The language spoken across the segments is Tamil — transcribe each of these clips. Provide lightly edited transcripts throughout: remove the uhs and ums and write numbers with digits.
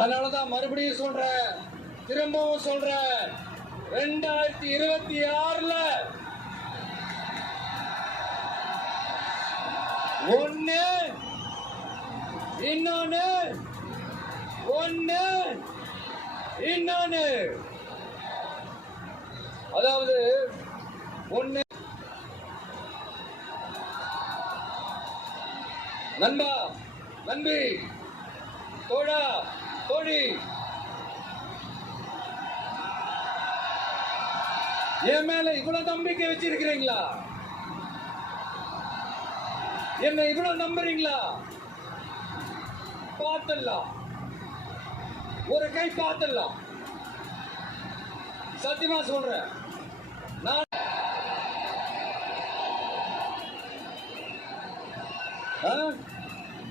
அதனாலதான் மறுபடியும் சொல்றேன், திரும்பவும் சொல்றேன், 2026ல ஒண்ணு இன்னொன்னு அதாவது ஒண்ணு நண்பா, நண்பி, தோழா, தோழி, என் மேல இவ்வளவு நம்பிக்கை வச்சிருக்கிறீங்களா? என்ன இவ்வளவு நம்புறீங்களா? பார்த்தலாம், ஒரு கை பார்த்தலாம். சத்தியமா சொல்றேன். நான்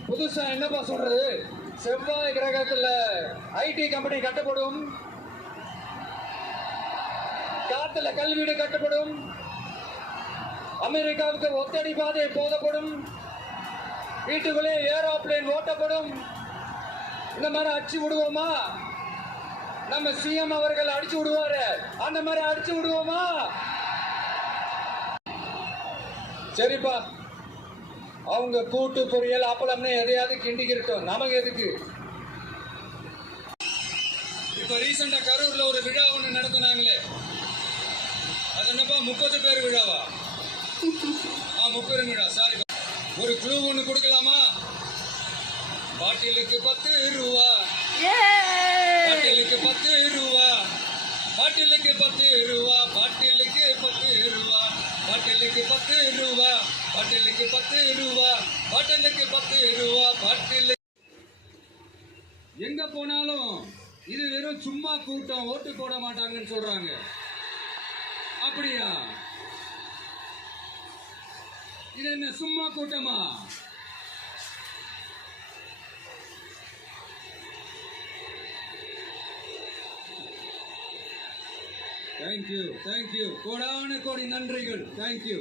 புதுசா என்னப்பா சொல்றது? செவ்வாய் கிரகத்துல ஐடி கம்பெனி கட்டப்படும், காத்துல கல்வீடு கட்டப்படும், அமெரிக்காவுக்கு ஒத்தடி பாதை போதப்படும், வீட்டுக்குள்ளே ஏரோப்ளேன் ஓட்டப்படும். இந்த மாதிரி அடிச்சு விடுவோமா? நம்ம சிஎம் அவர்கள் அடிச்சு விடுவாரு, அந்த மாதிரி அடிச்சு விடுவோமா? சரிப்பா, அவங்க கூட்டு பொரியல் அப்பளம்னு எதையாவது கிண்டிக்கிட்டோம், நமக்கு எதுக்கு? இப்ப ரீசெண்டா கரூர்ல ஒரு விழா ஒண்ணு நடத்தினாங்களே, அது என்னப்பா 30 பேர் விழாவா? 30 விழா. சாரி, ஒரு க்ளூ ஒண்ணு கொடுக்கலாமா? பாட்டிலுக்கு 10 ரூபா, பாட்டிலுக்கு 10 ரூபா, பாட்டிலுக்கு 10 ரூபா, பாட்டிலுக்கு 10 ரூபா, பாட்டிலுக்கு 10 ரூபா, பாட்டிலுக்கு 10 ரூபா, பாட்டிலுக்கு 10 ரூபா, பாட்டில். எங்க போனாலும் இது வெறும் சும்மா கூட்டம், ஓட்டு போட மாட்டாங்கன்னு சொல்றாங்க. அப்படியா? இது என்ன சும்மா கூட்டமா? தேங்க்யூ, கோடான கோடி நன்றிகள். தேங்க்யூ.